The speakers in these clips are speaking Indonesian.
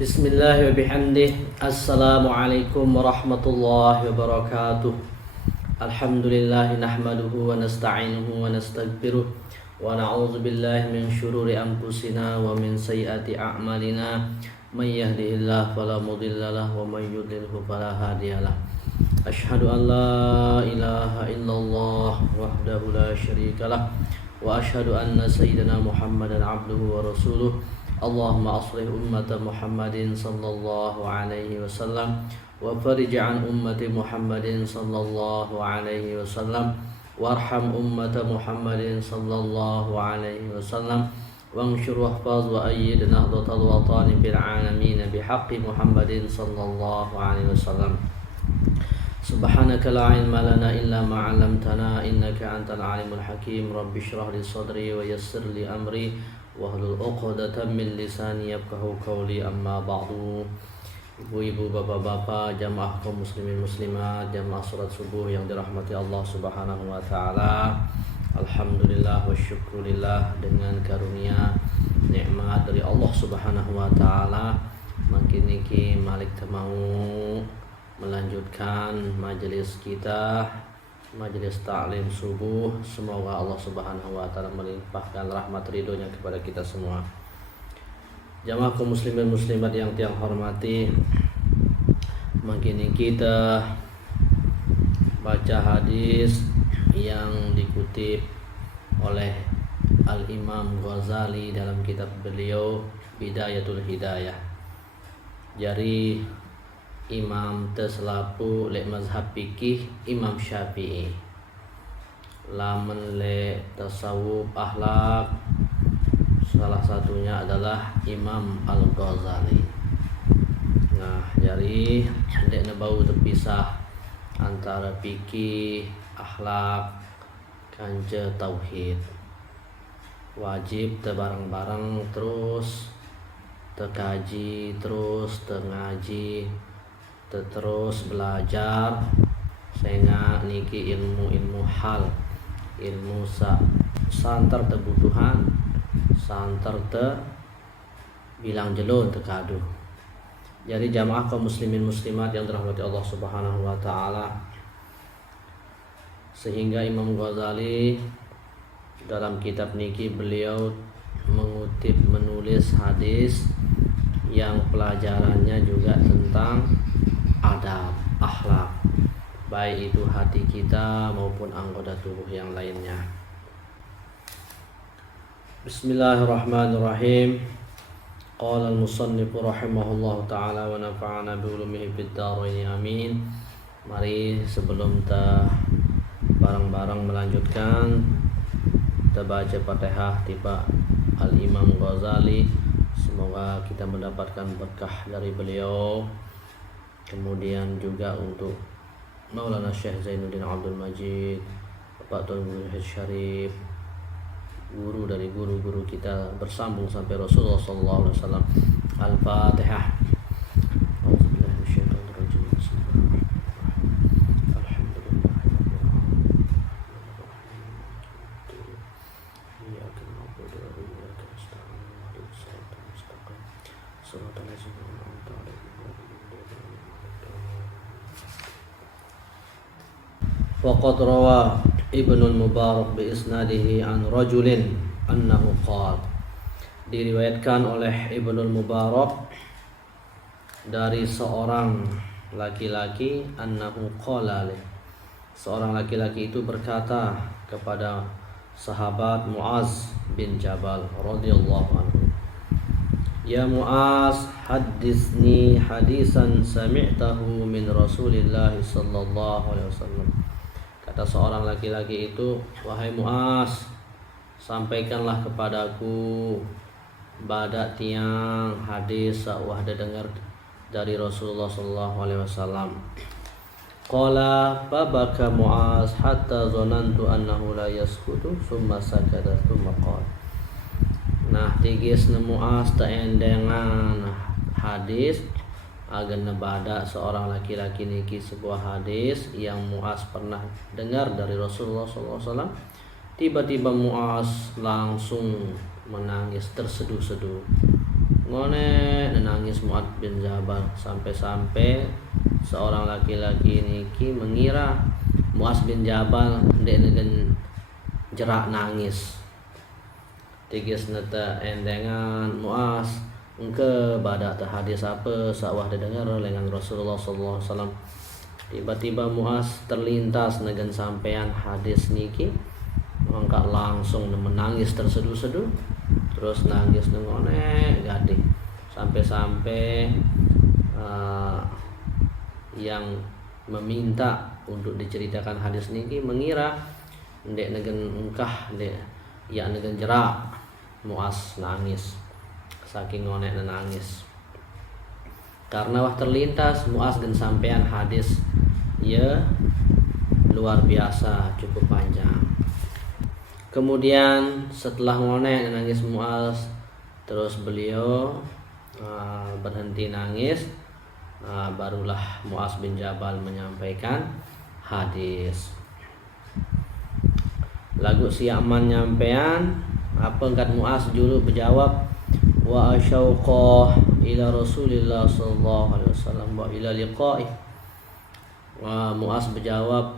Bismillah wa bihamdih. Assalamualaikum warahmatullahi wabarakatuh. Alhamdulillah nahmaduhu wa nasta'inuhu wa nastaghfiruh wa na'udzu billahi min syururi anfusina wa min sayyiati a'malina. May yahdihillahu fala mudilla lahu wa may yudlilhu fala hadiyalah. Asyhadu an la ilaha illallah wahdahu la syarikalah wa asyhadu anna sayyidina Muhammadan abduhu wa rasuluh. Allahumma aslih ummata Muhammadin sallallahu alaihi wasallam wa farij an ummati Muhammadin sallallahu alaihi wasallam warham ummata Muhammadin sallallahu alaihi wasallam wanshur wahfaz wa ayyid nahdlatal watani fil alamin bihaqqi Muhammadin sallallahu alaihi wasallam. Subhanaka la ilma lana illa ma 'allamtana innaka antal alimul hakim. Rabbi shrah li sadri wa yassir li amri wahlul 'uqdatam min lisani yafqahu qawli. Amma ba'du. Ibu-ibu, bapak-bapak, jamaah kaum muslimin muslimat, jamaah salat subuh yang dirahmati Allah Subhanahu wa taala. Alhamdulillah wa syukurillah, dengan karunia nikmat dari Allah Subhanahu wa taala makin niki malik mau melanjutkan majelis kita, majelis ta'lim subuh. Semoga Allah Subhanahu wa taala melimpahkan rahmat ridhonya kepada kita semua. Jamaah kaum muslimin muslimat yang tiang hormati, makin kita baca hadis yang dikutip oleh Al-Imam Ghazali dalam kitab beliau Bidayatul Hidayah. Jadi imam terselapu lek mazhab fikih Imam Syafi'i, lamen lek tasawuf akhlak salah satunya adalah Imam Al-Ghazali. Nah, jadi dek nebau terpisah antara fikih, akhlak, kanje tauhid. Wajib tebareng-bareng terus tekaji, terus tengaji, terus belajar sehingga niki ilmu hal, ilmu santer kebutuhan, santer bilang jelun tekadu. Jadi jamaah kaum muslimin muslimat yang dirahmati Allah Subhanahu wa taala, sehingga Imam Ghazali dalam kitab niki beliau menulis hadis yang pelajarannya juga tentang adab, akhlak, baik itu hati kita maupun anggota tubuh yang lainnya. Bismillahirrahmanirrahim. Qala al-musannif rahimahullah ta'ala wa nafa'ana bi ulumihi fid dharain amin. Mari sebelum kita bareng-bareng melanjutkan, kita baca Fatihah tiba Al-Imam Ghazali. Semoga kita mendapatkan berkah dari beliau. Kemudian juga untuk Maulana Syekh Zainuddin Abdul Majid, Bapak Tuan Guru Syarif, guru dari guru-guru kita bersambung sampai Rasulullah SAW. Al-Fatihah. Waqad rawa Ibnul Mubarak bi isnadihi an rajulin annahu qala. Diriwayatkan oleh Ibnul Mubarak dari seorang laki-laki, annahu qala, seorang laki-laki itu berkata kepada sahabat Muaz bin Jabal radhiyallahu anhu, "Ya Muaz, hadisni hadisan sami'tahu min Rasulillah sallallahu alaihi wasallam." Kata seorang laki-laki itu, "Wahai Muaz, sampaikanlah kepadaku badak tiang hadis wahda dengar dari Rasulullah sallallahu alaihi wasallam." Qala babaka Muaz hatta zonantu annahu la yaskutu summa sakata summa qala. Nah, tigis Muaz teendengan hadis agar nebada seorang laki-laki niki sebuah hadis yang Muaz pernah dengar dari Rasulullah SAW. Tiba-tiba Muaz langsung menangis terseduh-seduh. Ngone nangis Muaz Mu'ad bin Jabal, sampai-sampai seorang laki-laki niki mengira Mu'az bin Jabal ndek negen jerak nangis. Tigis neta endengan Mu'az engke badak teh hadis apa sawah didengar dengan Rasulullah sallallahu alaihi wasallam. Tiba-tiba Mu'az terlintas negen sampean hadis niki, mangka langsung menangis terseduh-seduh, terus nangis nengone gading sampai-sampai yang meminta untuk diceritakan hadis niki mengira ndek negen engkah ndek ya negen jerak Mu'az nangis saking ngonek nangis karena wah terlintas Mu'az gen sampean hadis ya luar biasa cukup panjang. Kemudian setelah ngonek nangis Mu'az, terus beliau berhenti nangis, barulah Mu'az bin Jabal menyampaikan hadis. Lagu siaman nyampean apa engkat Mu'az dulu berjawab wa asyauqa ila Rasulillah sallallahu alaihi wasallam wa ila liqa'i. Mu'az berjawab,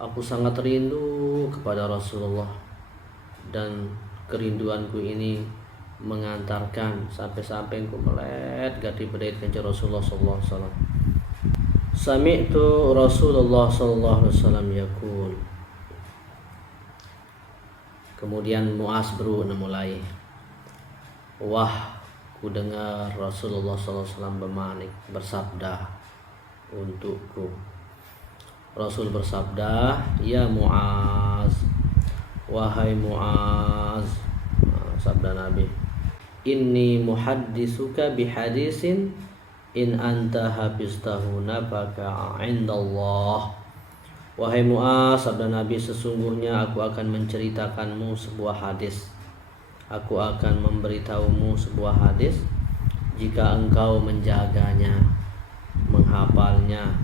aku sangat rindu kepada Rasulullah dan kerinduanku ini mengantarkan sampai-sampai ku melet gati bedait kanjeng Rasulullah sallallahu alaihi wasallam. Sami'tu Rasulullah sallallahu alaihi wasallam yaqul. Kemudian Mu'az mulai, wah ku dengar Rasulullah sallallahu alaihi wasallam bermanik bersabda untukku. Rasul bersabda, ya Mu'az, wahai Mu'az, sabda Nabi, inni muhaddisuka bihadisin in anta hafiztahu nafaka indallah. Wahai Mu'az, sabda Nabi, sesungguhnya aku akan menceritakanmu sebuah hadis, aku akan memberitahumu sebuah hadis, jika engkau menjaganya, menghafalnya,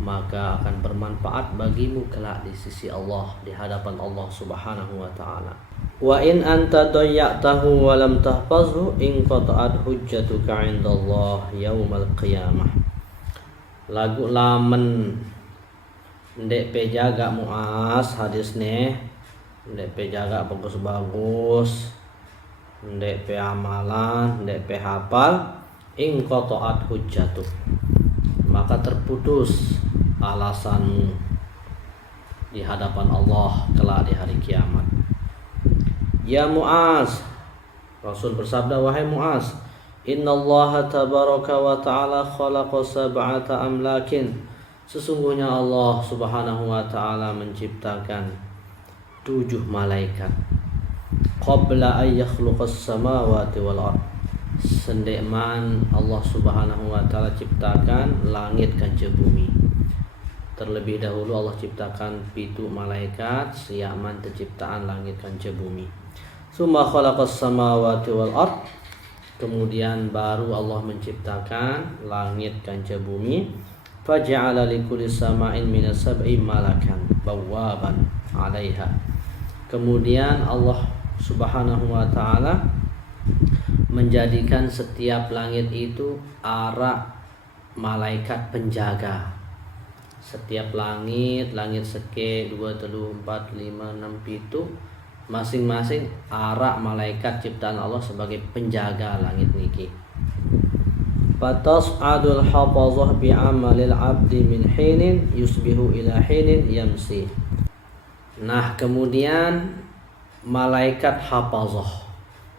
maka akan bermanfaat bagimu kelak di sisi Allah, di hadapan Allah Subhanahu wa taala. Wa in anta dayya'tahu wa lam tahfazhu in qata'at hujjatuka 'indallah yaumal qiyamah. Lagu lamen ndek pe jaga Mu'az hadisne, ndek pe jaga bagus-bagus, ndek pe amalan, ndek pe hafal, in qata'at hujjatuh, maka terputus alasanmu di hadapan Allah kelak di hari kiamat. Ya Mu'az, Rasul bersabda, wahai Mu'az, innallaha tabaraka wa ta'ala khalaqa sab'ata amlakin. Sesungguhnya Allah Subhanahu wa ta'ala menciptakan 7 malaikat qabla ay yakhluqas samawati wal ard. Sendekman Allah Subhanahu wa ta'ala ciptakan langit kanca bumi. Terlebih dahulu Allah ciptakan 7 malaikat siaman terciptaan langit kanca bumi. Summa khalaqas samawati wal ard. Kemudian baru Allah menciptakan langit kanca bumi. Faja'ala likulli sama'in minas sab'i malakan bawaban 'alaiha. Kemudian Allah Subhanahu wa ta'ala menjadikan setiap langit itu arak malaikat penjaga. Setiap langit seke 2, 3, 4, 5, 6, 7 masing-masing arak malaikat ciptaan Allah sebagai penjaga langit niki. Fatas'adul hafazah bi'amalil abdi min hinin yusbihu ila hinin yamsi. Nah, kemudian malaikat hafazah,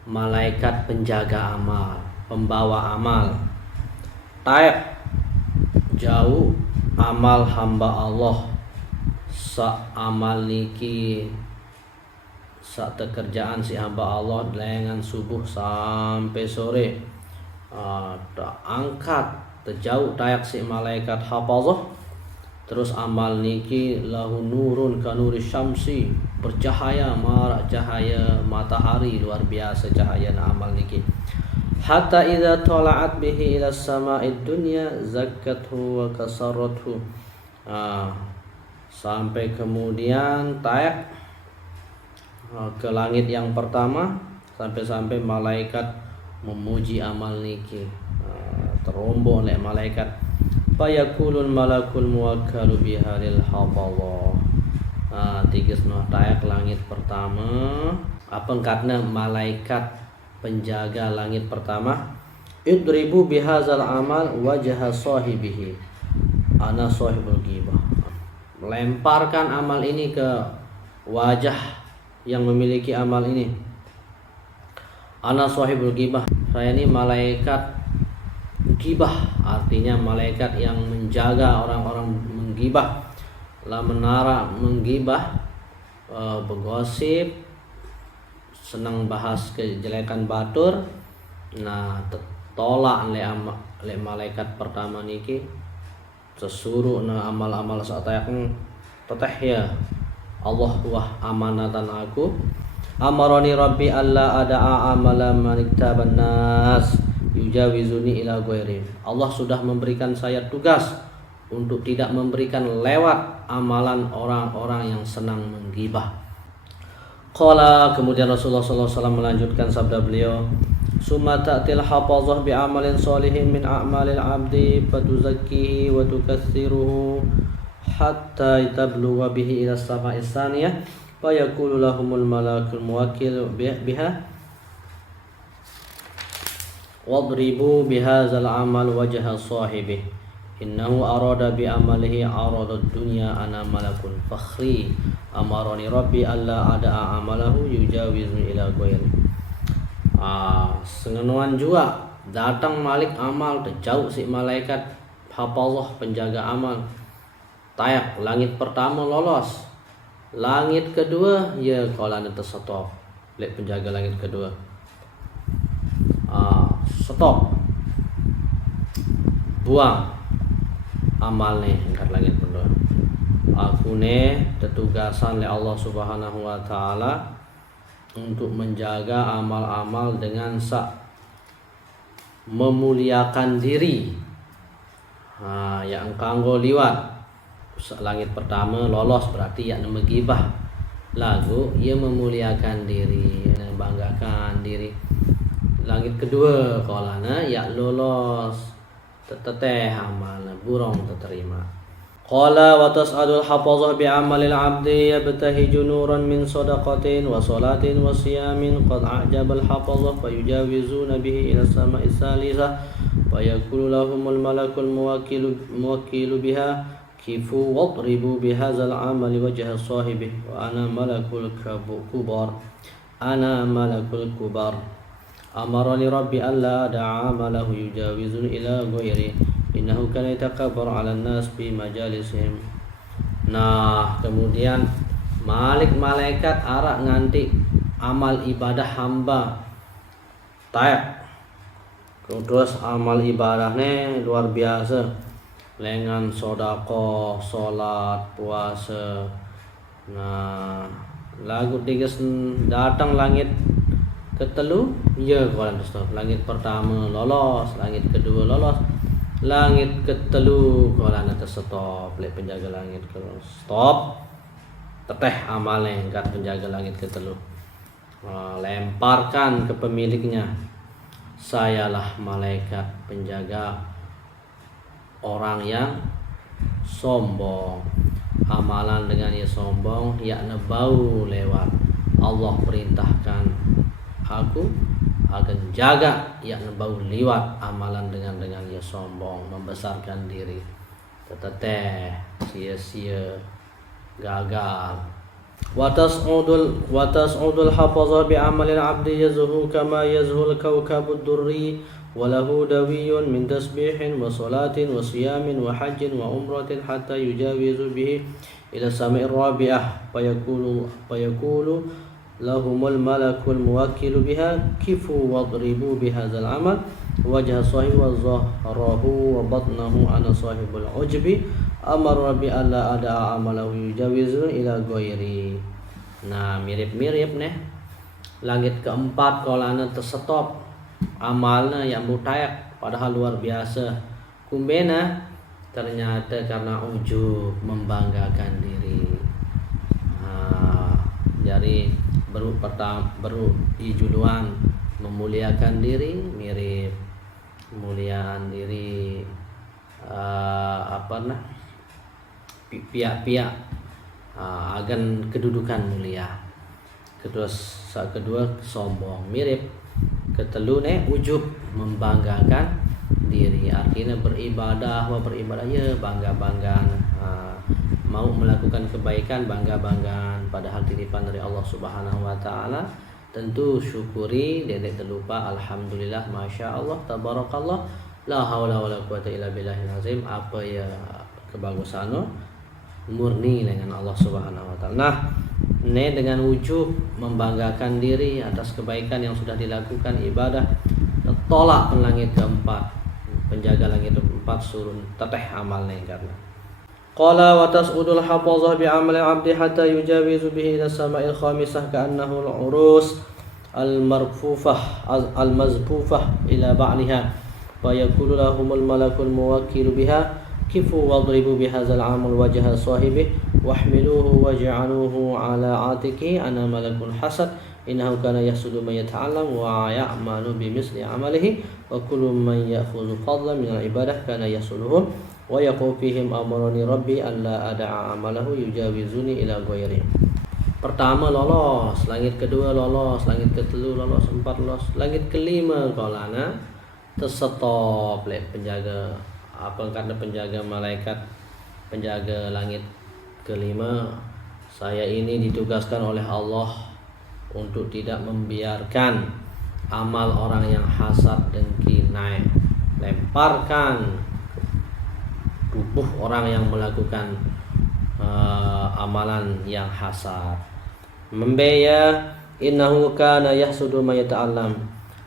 malaikat penjaga amal, pembawa amal, tayak jauh amal hamba Allah, sa amal niki sa kerjaan si hamba Allah dengan subuh sampai sore, angkat terjauh tayak si malaikat hafazah. Terus amal niki lahu nurun kanuri syamsi, bercahaya marak cahaya matahari, luar biasa cahaya amal niki. Hatta idza tala'at bihi ila sama'id dunya zakkathu wa kasarathu. Sampai kemudian tayak ke langit yang pertama, sampai-sampai malaikat memuji amal niki, terombong oleh malaikat. Fayaqulul malakul muwakkalu biha lil hafadhah. Tigesno tayak langit pertama apa karena malaikat penjaga langit pertama, idribu bihadzal amal wajha sahibihi ana sahibul ghibah. Lemparkan amal ini ke wajah yang memiliki amal ini. Ana sahibul ghibah, saya ini malaikat ghibah, artinya malaikat yang menjaga orang-orang menggibah. Lah menara menggibah, bergosip, senang bahas kejelekan batur. Nah, tolak oleh malaikat pertama niki, sesuruh na amal-amal satayak teteh ya Allah wah amanatan aku. Amaroni rabbi alla ada'a amala man iktaban nas yujawizuni ila ghairi. Allah sudah memberikan saya tugas untuk tidak memberikan lewat amalan orang-orang yang senang menggibah. Qala, kemudian Rasulullah SAW melanjutkan sabda beliau, summa ta'til hafazah bi amalin sholihin min a'malil abdi fatuzakkihi wa tukatsiruhu hatta tablugha bihi ila sama'is saniyah fa yaqulu lahumul malakul muwakkil biha wadribu bihadzal amal wajha sahibihi innahu arada bi amalihi arada dunya ana malakun fakhri amaroni rabbi alla ada amalahu yujawizu ila ghairi. Sengenuan juga datang malik amal terjauh si malaikat hafazah penjaga amal. Tayak langit pertama lolos, langit kedua ya kalau nanti stop. Lek penjaga langit kedua stop, buang amal nih angkat langit kedua. Aku nih tetugasan oleh Allah Subhanahu wa taala untuk menjaga amal-amal dengan memuliakan diri. Yang kanggo liwat langit pertama lolos berarti yang menggibah. Lagu ia memuliakan diri, banggakan diri. Langit kedua kolana ya lolos teteh amal burong terterima. Qala wa tas'adul hafazah bi amalil abdi yabtahiju nuran min sadaqatin wa salatin wa siyamin qad a'jabal hafazah fa yujawizuna bihi ila sama'is salisah fa yaqulu lahumul malakul muwakkilu biha kifu wadribu bihadzal amali wajha sahibihi wa ana malakul kubar amarani rabbi alla da'a amalahu yujawizun ila ghairi innahu kana yatakabbar 'alan nas fi majalisihim. Nah, kemudian malik malaikat arak nganti amal ibadah hamba tayak. Terus amal ibadahnya luar biasa, lengan sodako, salat, puasa. Nah, lagu tigas datang langit ketelu ya kalau stop. Langit pertama lolos, langit kedua lolos, langit ketelu kalau nanti stop. Lek penjaga langit kalau stop teteh amalnya angkat penjaga langit ketelu. Lemparkan ke pemiliknya, sayalah malaikat penjaga orang yang sombong. Amalan dengan ia sombong yakni bau lewat. Allah perintahkan aku akan jaga yakni bau liwat amalan dengan ia sombong, membesarkan diri. Teteh sia-sia gagal. Watas'udul hafazah bi amalil abdi yazhu kama yazhul kawkabud durri walahu dawiyun min tasbihin wa salatin wa siyamin wa hajjin wa umratin hatta yujawizu bihi ila sami'ir rabi'ah fayaqulu lahumul malakul muwakkilu biha kifu wadribu bihadzal amal wajha sahib wa zahrahu wa batnahu ana sahibul ujbi amar rabbi alla ada amalahu yujawizu ila ghairi. Nah, mirip-mirip nih. Langit keempat kolana terstop amalnya yang mutayak padahal luar biasa. Kumbena ternyata karena ujub membanggakan diri. Jadi baru ijuluan memuliakan diri mirip kemuliaan diri pihak-pihak agan kedudukan mulia. Kedua sombong mirip. Ketelu ujub membanggakan diri, artinya beribadah ya bangga-banggaan, mau melakukan kebaikan bangga-banggaan, padahal titipan dari Allah Subhanahu wa taala. Tentu syukuri, dedek terlupa alhamdulillah, masya Allah, tabarakallah, la haula wala quwata illa billahil azim. Apa ya kebagusan murni dengan Allah Subhanahu wa taala. Nah, ini dengan wujud membanggakan diri atas kebaikan yang sudah dilakukan, ibadah, tolak penlangit keempat, penjaga langit keempat surun teteh amalnya karena qala wa tas'udul hafazah bi amali 'abdi hatta yujawizu bihi ila sama'il khamisah ka'annahu al-urus al-marfufah al-mazfufah ila ba'liha wa yaqulu lahumul malakul muwakkil biha kifu wadribu bihadzal 'amal wajha sahibi wahmiluhu waj'aluhu 'ala 'atiqi ana malakul hasad innahu kana yahsudu man yata'allam wa ya'malu bimisli 'amalihi wa kullu man ya'khudhu fadlan min al-ibadah kana yahsuduhu wa yaqulu fihim amarani rabbi alla ada'a amalahu yujawizuni ila ghairi. Pertama lolos, langit kedua lolos, langit ketelu lolos, empat lolos, langit kelima kolana terstop lek penjaga karena penjaga malaikat, penjaga langit kelima, saya ini ditugaskan oleh Allah untuk tidak membiarkan amal orang yang hasad dengki naik, lemparkan tubuh orang yang melakukan amalan yang hasad. Membeya innahu kana yahsudu may yata'allam,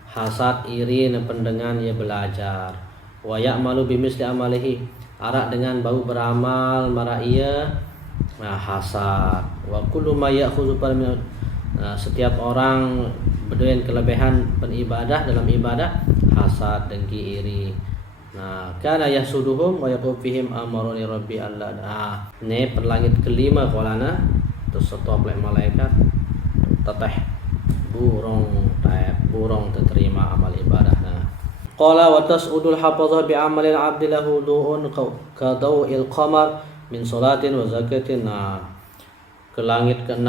hasad iri pendengan ia belajar. Wa ya'malu bimisli amalihi, arak dengan bau beramal mara ia hasad. Wa kullu may ya'khudhu setiap orang berdoa kelebihan beribadah dalam ibadah hasad dengki iri. Nah, kana yasuduhum wa yaqulu fihim amaroni rabbi alla. Ini perlangit kelima kolana terus stop oleh malaikat teteh burung terterima amal ibadah. Nah, qala wa tas'udul hafazah bi amalil 'abdi lahu du'un ka daw'il qamar min salatin wa zakatin. Nah, ke langit ke-6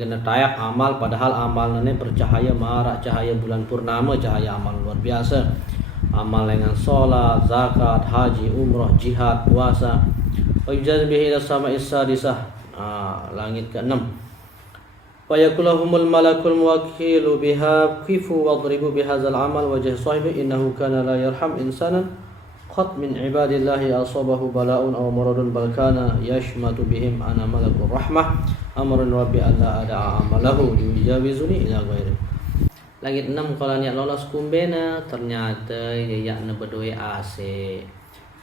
gena tayak amal, padahal amal bercahaya marak cahaya bulan purnama, cahaya amal luar biasa. Amal dengan sholat, zakat, haji, umrah, jihad, puasa. Wa yujaz bihi ila sama'is sadisah, langit ke-6. Wa yakulahumul malakul muwakkilu biha qifu wadribu bihadzal amal wajh sahibi innahu kana la yarham insanan qad min ibadillahi asabahu bala'un aw maradun bal kana yashmatu bihim ana malakur rahmah amrun rabbi alla ada'a amalahu yujawizuni ila ghairi. Langit 6 kalau niat lolos kumbena ternyata ya berdoa AC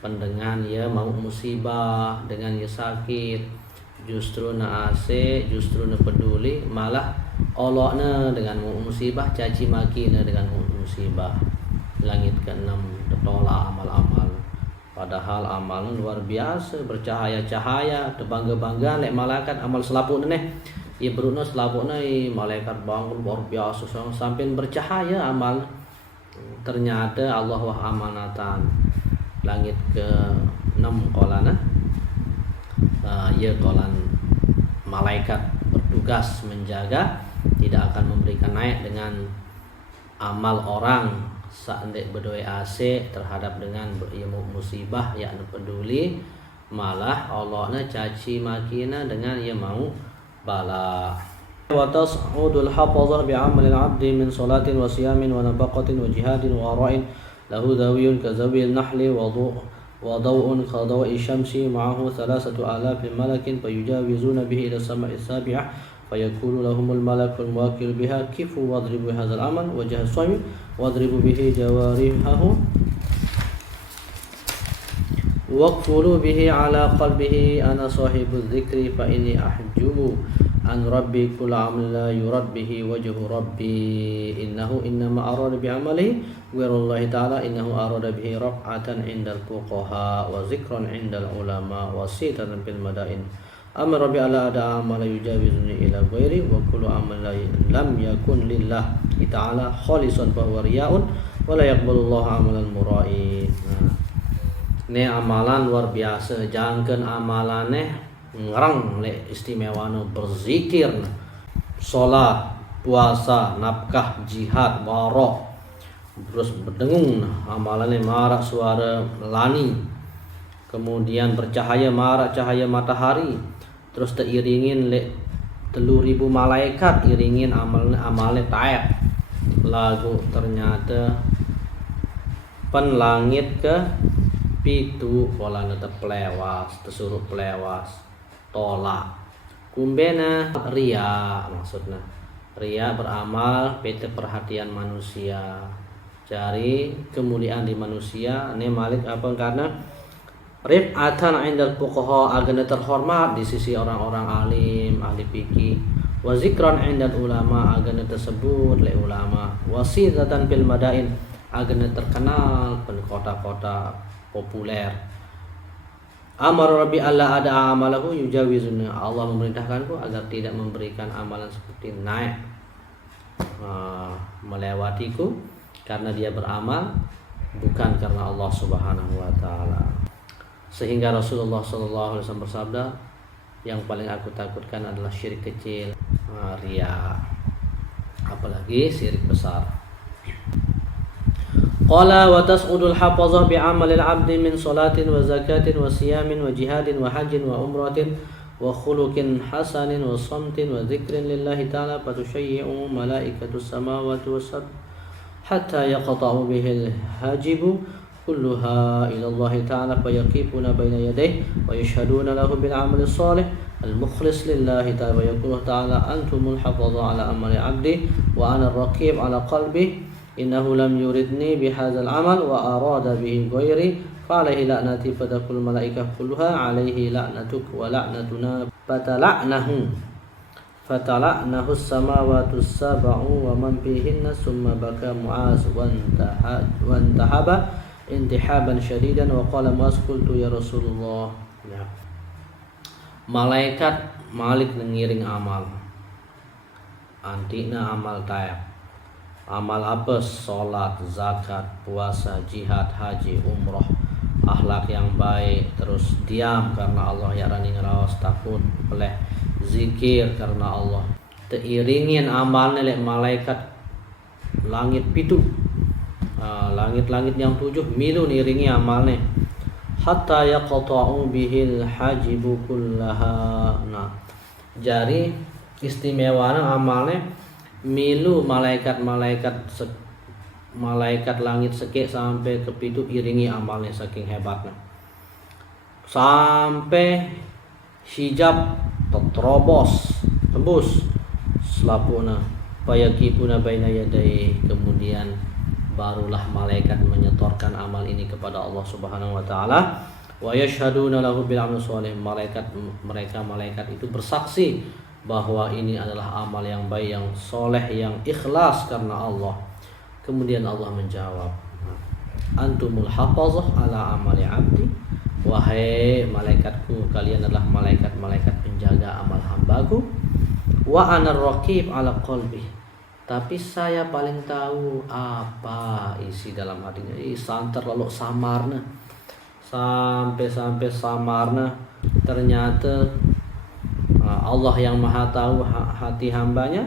pendengan ya mau musibah dengan ya sakit justru na AC justru na peduli malah olokna dengan musibah caci maki na dengan musibah. Langit ke-6 tertolak amal-amal, padahal amal luar biasa bercahaya-cahaya terbangga-bangga lek malaikat amal selaput ia beruna selaputna malaikat bangun luar biasa sampai bercahaya amal. Ternyata Allah wa amanatan. Langit ke-6 kolana ia kolan malaikat bertugas menjaga tidak akan memberikan naik dengan amal orang saat berdoa AC terhadap dengan musibah yakni peduli, malah Allah caci makina dengan ia mau bala. Wa tas'udul hafazah bi 'amalil 'abdi min salatin wa siyamin wa nafaqatin wa jihadin wa wara'in lahu dawiyun ka zawil nahli wa daw'un ka dawi syamsi ma'ahu 3,000 malakin fayujawizuna bihi ila sama'is sabi'ah fayaqulu lahumul malakul muwakkil biha kifu wadribu hadzal amal wajha sami wadribu bihi jawarihahu waqfulu bihi ala qalbihi ana sahibul dzikri fa inni ahjubu an rabbi kullu amal la yurad bihi wajhu rabbi innahu innama arada bi amali ghairullahi ta'ala innahu arada bihi raf'atan indal fuqaha wa zikran indal ulama wa sitran fil madain Amar Rabbi alla ada amal yujawizuni ila ghairi wa kullu amal lam yakun lillah ta'ala khalisan fa huwa riya'un wa la yaqbalu Allah amalan mura'i. Ini amalan luar biasa, jangan amalane ngerang le istimewano berzikir, salat, puasa, nafkah, jihad, warok, terus berdengung amalannya marak suara lani, kemudian bercahaya marak cahaya matahari, terus teiringin le 3.000 malaikat iringin amalnya taat lagu, ternyata pen langit ke pitu pola tetap pelewas, tersuruh pelewas, tolak kumbena ria, maksudnya ria beramal PT perhatian manusia, cari kemuliaan di manusia. Ini malik apa karena rif'atan indal fuqaha, agar terhormat di sisi orang-orang alim ahli fikih, wa zikran indal ulama, agar tersebut oleh ulama, wasidatan fil madain, agar terkenal pen kota-kota populer. Amar Rabbi alla ada amalahu yujawizuna, Allah memerintahkanku agar tidak memberikan amalan seperti naik melewatiku karena dia beramal bukan karena Allah Subhanahu wa taala. Sehingga Rasulullah sallallahu alaihi wasallam bersabda, yang paling aku takutkan adalah syirik kecil, riya, apalagi syirik besar. Qala wa tas'udul hafazah bi'amalil 'abdi min salatin wa zakatin wa siyamin wa jihadin wa hajjin wa umratin wa khuluqin hasanin wa samtin wa dzikrin lillahi ta'ala fatushayyi'u malaikatus samawati was-sab hatta yaqta'u bihil hajibu kulluha ila Allah ta'ala fayaqifuna baina yadayhi wa yashhaduna lahu bil 'amali shalih al-mukhlis lillahi ta'ala wa yaqulu ta'ala antumul hafazah 'ala amali 'abdi wa ana ar-raqib 'ala qalbi innahu lam yuridni bihadzal amal wa arada bihi ghairi fa alaihi la'nati fadakul malaikah kulluha alaihi la'natuk wa la'natuna fatala'nahu as-samawati as-sab'u wa man fihinna summa baka Mu'az wa intahaba intihaban syadidan wa qala Mu'az qultu ya Rasulullah, ya. Malaikat malik ngiring amal antina amal tayak. Amal apa? Salat, zakat, puasa, jihad, haji, umroh, akhlak yang baik, terus diam karena Allah, ya rani ngerawas, takut peleh, zikir karena Allah. Teiringin amalnya lek malaikat langit pitu, langit-langit yang 7 milu niringi amalnya. Hatta yaqta'u bihil hajibu kullaha. Nah, jadi istimewanya amalnya milu malaikat langit sekek sampai ke pitu iringi amalnya, saking hebatnya, sampai hijab terobos tembus selapuna payakipuna baina yadai, kemudian barulah malaikat menyetorkan amal ini kepada Allah Subhanahu wa taala. Wa yashhaduna lahu bil amali shalih, malaikat itu bersaksi bahwa ini adalah amal yang baik, yang soleh, yang ikhlas karena Allah. Kemudian Allah menjawab, antumul hafazah ala amali abdi, wahai malaikatku, kalian adalah malaikat-malaikat penjaga amal hambaku. Wa anar raqib ala qalbi, tapi saya paling tahu apa isi dalam hatinya. Santer lalu samarna, sampai samarna, ternyata Allah yang maha tahu hati hambanya.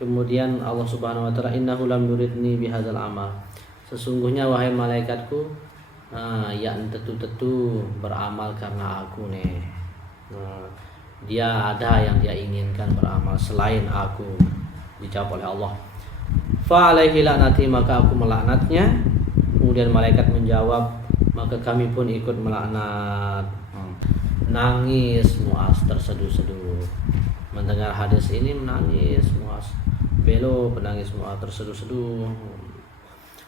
Kemudian Allah Subhanahu wa ta'ala, innahu lam yuridni bihadzal amal, sesungguhnya wahai malaikatku, ya tentu beramal karena aku nih. Dia ada yang dia inginkan beramal selain aku. Dijawab oleh Allah, fa alaihi la'nati, maka aku melaknatnya. Kemudian malaikat menjawab, maka kami pun ikut melaknat. Nangis Mu'az terseduh-seduh mendengar hadis ini, menangis Mu'az, belo penangis Mu'az terseduh-seduh.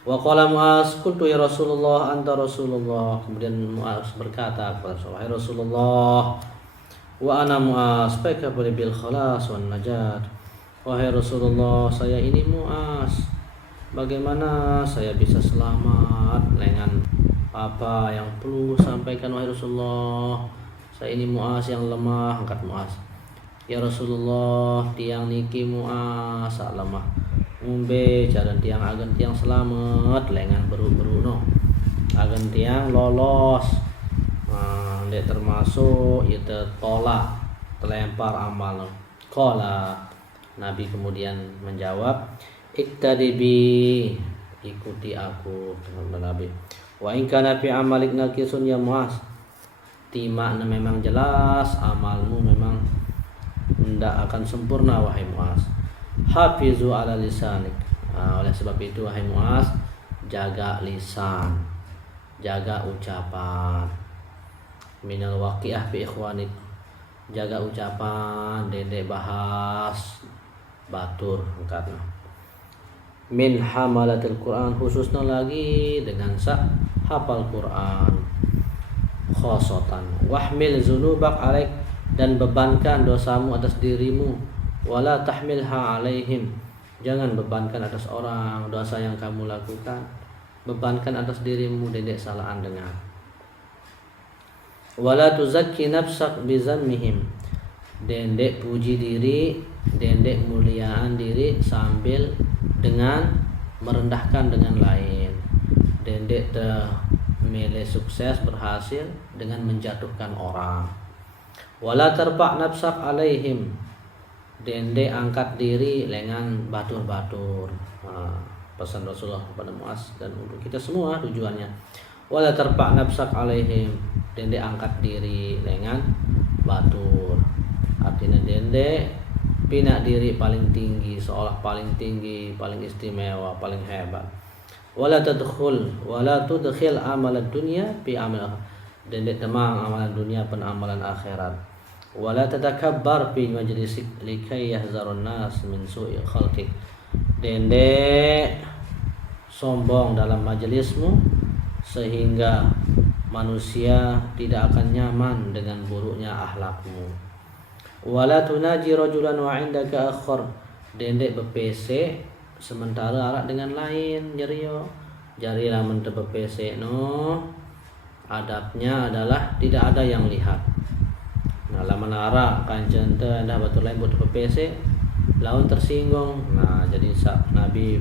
Wa qala Mu'az qultu ya Rasulullah anta Rasulullah, kemudian Mu'az berkata kepada Rasulullah, wa ana Mu'az faka bil khalas wan najat, wahai Rasulullah, saya ini Mu'az, bagaimana saya bisa selamat dengan apa yang perlu sampaikan wahai Rasulullah, Saya ini Mu'az yang lemah. Angkat Mu'az. Ya Rasulullah, tiang niki Mu'az sak lemah. Umbe jalan tiang agen tiang selamat lengan beru-beru no. Agen tiang lolos. Dek termasuk itu tolak terlempar amal. Qala, Nabi kemudian menjawab, iktadibi, ikuti aku, Nabi. Wa in kana fi amalik naqisun ya Mu'az, timakna memang jelas amalmu memang tidak akan sempurna wahai Mu'az. Hafizu ala lisanik. Oleh sebab itu wahai Mu'az, jaga lisan, jaga ucapan. Minal waqi'ah bi ikhwanik, jaga ucapan, dedek bahas batur karena min hamalatil Quran, khususnya lagi dengan hafal Quran. Khosotan wahmil zunubak alaik, dan bebankan dosamu atas dirimu. Wala tahmilha alaihim, jangan bebankan atas orang dosa yang kamu lakukan. Bebankan atas dirimu, dedek salahan dengar. Wala tuzakki nafsak bizammihim, dendek puji diri, dendek muliaan diri sambil dengan merendahkan dengan lain. Dendek milih sukses berhasil dengan menjatuhkan orang. Wala tarfa' nafsak alaihim, dendek angkat diri dengan batur-batur. Pesan Rasulullah kepada Mu'az dan untuk kita semua tujuannya. Wala tarfa' nafsak alaihim, dendek angkat diri dengan batur. Artinya dendek pinak diri paling tinggi, seolah paling tinggi, paling istimewa, paling hebat. Wala tudkhil amal dunya fi amal, dendek temang amalan dunia pen amalan akhirat. Wala tatakabbar fi majlisik likai yahzarun nas min su'i khalqik, dendek sombong dalam majelismu sehingga manusia tidak akan nyaman dengan buruknya akhlakmu. Wala tunaji rajulan wa indaka akhar, dendek bepese sementara arak dengan lain. Jarilah mente bepese no, adabnya adalah tidak ada yang lihat. Nah laman arak kanjeng teh anda batur lain buat bepese lawan tersinggung. Nah jadi Nabi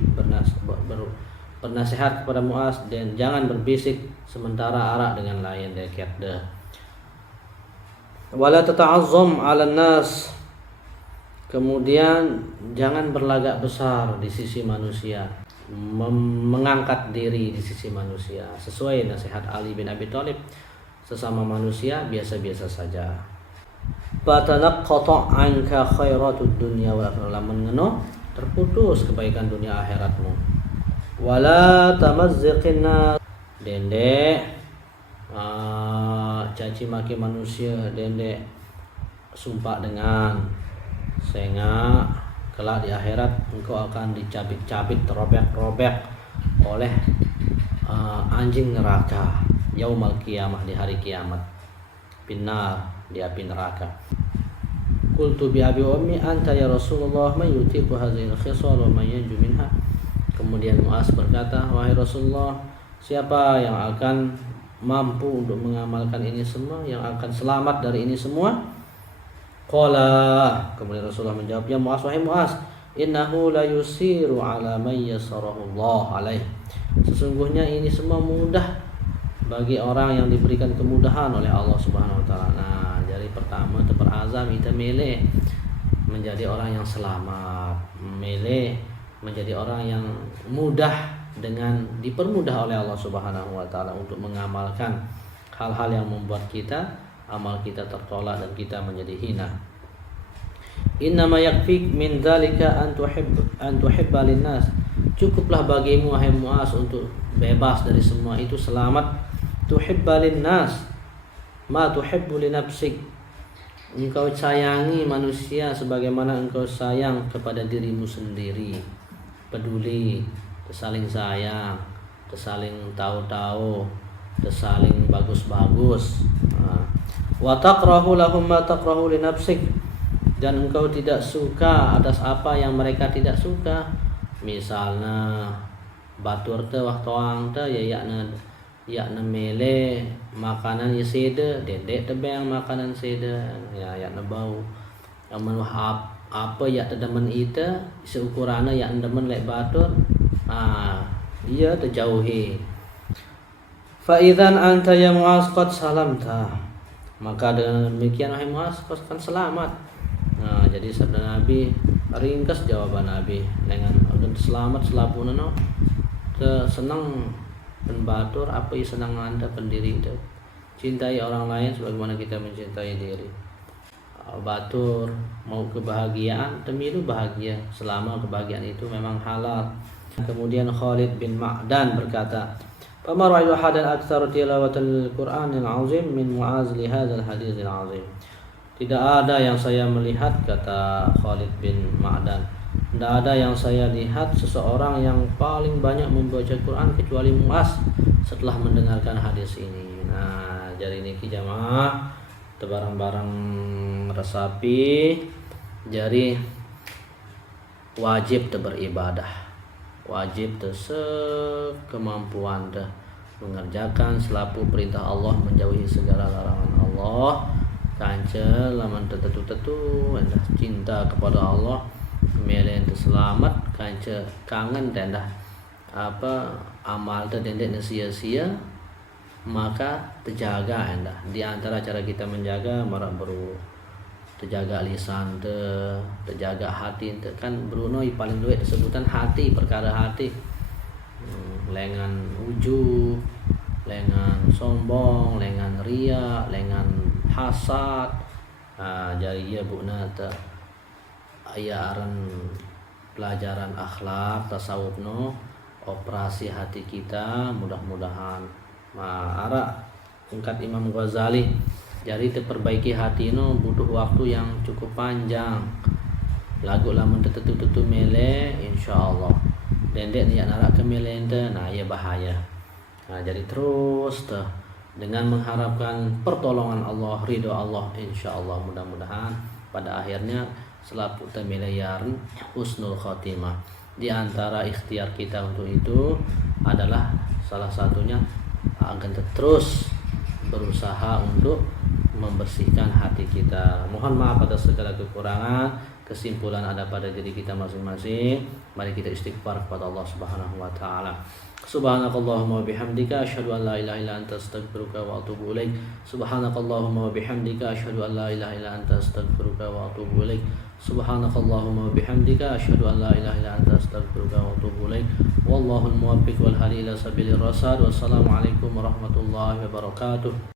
bernasihat kepada Mu'az, dan jangan berbisik sementara arak dengan lain deket deh. Wala tata'azzam 'alan nas, kemudian jangan berlagak besar di sisi manusia, mengangkat diri di sisi manusia. Sesuai nasihat Ali bin Abi Thalib, sesama manusia biasa-biasa saja. Fatanaqqata 'anka khairatud dunya wal akhirah, lamun terputus kebaikan dunia akhiratmu. Wala tamazziqin nas, dendek caci maki manusia, dendek sumpah dengan, sehingga kelak di akhirat engkau akan dicabik-cabik, terobek-robek oleh anjing neraka yaumal qiyamah, di hari kiamat, binar, di api neraka. Qultu bi abi ummi anta ya Rasulullah man yutiqu hadhihi al-khisal wa man yanju minha. Kemudian Mu'az berkata, wahai Rasulullah, siapa yang akan mampu untuk mengamalkan ini semua, yang akan selamat dari ini semua? Qala, kemudian Rasulullah menjawab, ya Mu'az, wahai Mu'az, innahu la yusiru ala man yasarahullah alaih, sesungguhnya ini semua mudah bagi orang yang diberikan kemudahan oleh Allah Subhanahu wa taala. Nah, jadi pertama itu berazam kita milih menjadi orang yang selamat, milih menjadi orang yang mudah dengan dipermudah oleh Allah Subhanahu wa taala untuk mengamalkan hal-hal yang membuat amal kita tertolak dan kita menjadi hina. Innama yakfik min dzalika an tuhibba linnas, cukuplah bagimu wahai Mu'az untuk bebas dari semua itu, selamat. Tuhibba linnas ma tuhibbu li nafsik, engkau sayangi manusia sebagaimana engkau sayang kepada dirimu sendiri. Peduli, tersaling sayang, tersaling tahu-tahu, tersaling bagus-bagus. Wa taqrahu lahum ma taqrahu li nafsik, dan engkau tidak suka atas apa yang mereka tidak suka. Misalnya batur teh wah toang teh ya yakna ya nemele makanan ya seda dendek tebang makanan seda ya nebau amun apa ya tedemen ita seukurana ya demen lek batur dia terjauhi. Fa idzan anta ya Muaz qad salamta, maka dengan demikian wahai Muaz kau akan selamat. Jadi sabda Nabi ringkas jawaban Nabi dengan selamat selapuna no senang penbatur apa yang senang anda pendiri itu cintai orang lain sebagaimana kita mencintai diri. Batur mau kebahagiaan temilu bahagia selama kebahagiaan itu memang halal. Kemudian Khalid bin Ma'dan berkata, "Fama ra'aytu ahadan aktsara tilawatan lil Qur'anil 'azim min Mu'az li hadzal haditsil 'azim." Tidak ada yang saya melihat, kata Khalid bin Ma'dan, tidak ada yang saya lihat seseorang yang paling banyak membaca Quran kecuali Mu'az setelah mendengarkan hadis ini. Nah, jadi niki jamaah barang-barang resapi jadi wajib beribadah, wajib sekemampuan mengerjakan selaku perintah Allah, menjauhi segala larangan Allah. Kancel laman tetu cinta kepada Allah, melen selamat kancel kangen dan amal terdendek sia-sia, maka terjaga anda. Di antara cara kita menjaga marak beru terjaga lisan terjaga hati kan Bruno paling duit sebutan hati, perkara hati. Lengan ujub, lengan sombong, lengan ria, lengan hasad. Jadi ya buna aran pelajaran akhlak tasawuf no operasi hati kita mudah-mudahan ara ungkat Imam Ghazali. Jadi terperbaiki hati no butuh waktu yang cukup panjang. Lagu lamun tetu mele insyaallah dendek ya narak ke melente, nah ya bahaya. Jadi terus dengan mengharapkan pertolongan Allah, ridho Allah, insyaallah mudah-mudahan pada akhirnya selaku temeleyaran husnul khotimah. Di antara ikhtiar kita untuk itu adalah salah satunya akan terus berusaha untuk membersihkan hati kita. Mohon maaf atas segala kekurangan. Kesimpulan ada pada diri kita masing-masing. Mari kita istighfar kepada Allah Subhanahu wa taala. Subhanakallahumma wa bihamdika asyhadu an la ilaha illa anta astaghfiruka wa atubu ilaik. Subhanakallahumma wa bihamdika asyhadu an la ilaha illa anta astaghfiruka wa atubu ilaik. Subhanakallahumma wa bihamdika asyhadu an la ilaha illa anta astaghfiruka wa atubu ilaik. Wallahul muwaffiq wal hadi ila sabilir rasyad. Wassalamualaikum warahmatullahi wabarakatuh.